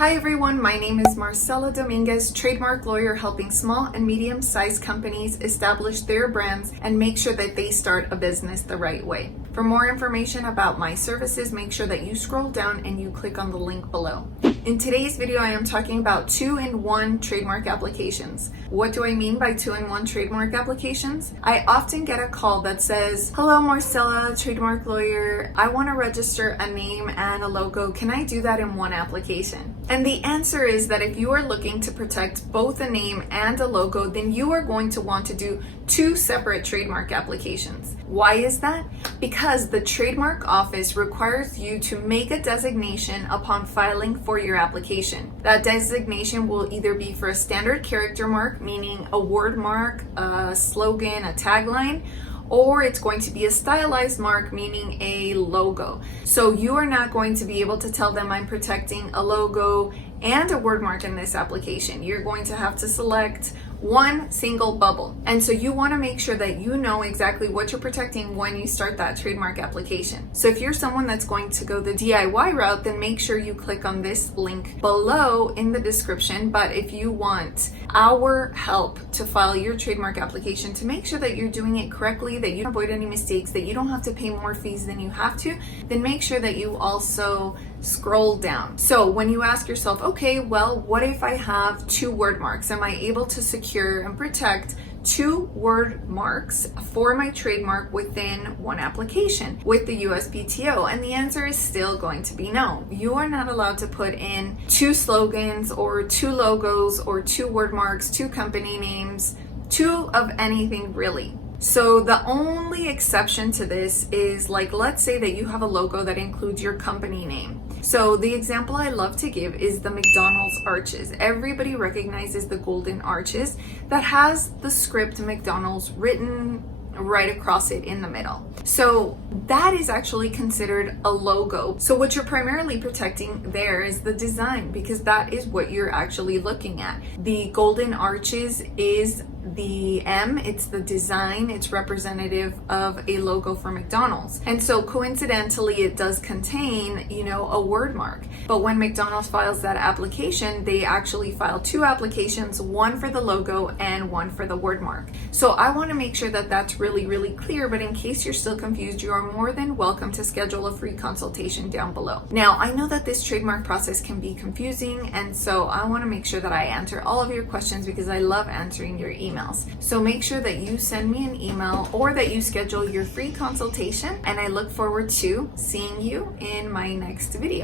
Hi everyone, my name is Marcella Dominguez, trademark lawyer helping small and medium-sized companies establish their brands and make sure that they start a business the right way. For more information about my services, make sure that you scroll down and you click on the link below. In today's video, I am talking about 2-in-1 trademark applications. What do I mean by 2-in-1 trademark applications? I often get a call that says, "Hello Marcella, trademark lawyer. I want to register a name and a logo. Can I do that in one application?" And the answer is that if you are looking to protect both a name and a logo, then you are going to want to do 2 separate trademark applications. Why is that? Because the trademark office requires you to make a designation upon filing for your application. That designation will either be for a standard character mark, meaning a word mark, a slogan, a tagline, or it's going to be a stylized mark, meaning a logo. So you are not going to be able to tell them I'm protecting a logo and a word mark in this application. You're going to have to select one single bubble. And so you want to make sure that you know exactly what you're protecting when you start that trademark application. So if you're someone that's going to go the DIY route, then make sure you click on this link below in the description. But if you want our help to file your trademark application to make sure that you're doing it correctly, that you avoid any mistakes, that you don't have to pay more fees than you have to, then make sure that you also scroll down. So when you ask yourself, okay, well, what if I have 2 word marks? Am I able to secure and protect 2 word marks for my trademark within one application with the USPTO? And the answer is still going to be no. You are not allowed to put in 2 slogans or 2 logos or 2 word marks, 2 company names, 2 of anything really. So the only exception to this is, like, let's say that you have a logo that includes your company name. So the example I love to give is the McDonald's arches. Everybody recognizes the golden arches that has the script McDonald's written right across it in the middle. So that is actually considered a logo. So what you're primarily protecting there is the design, because that is what you're actually looking at. The golden arches is the M, it's the design, it's representative of a logo for McDonald's. And so coincidentally, it does contain, a word mark. But when McDonald's files that application, they actually file 2 applications, one for the logo and one for the word mark. So I want to make sure that that's really, really clear. But in case you're still confused, you are more than welcome to schedule a free consultation down below. Now, I know that this trademark process can be confusing, and so I want to make sure that I answer all of your questions because I love answering your emails. So make sure that you send me an email or that you schedule your free consultation, and I look forward to seeing you in my next video.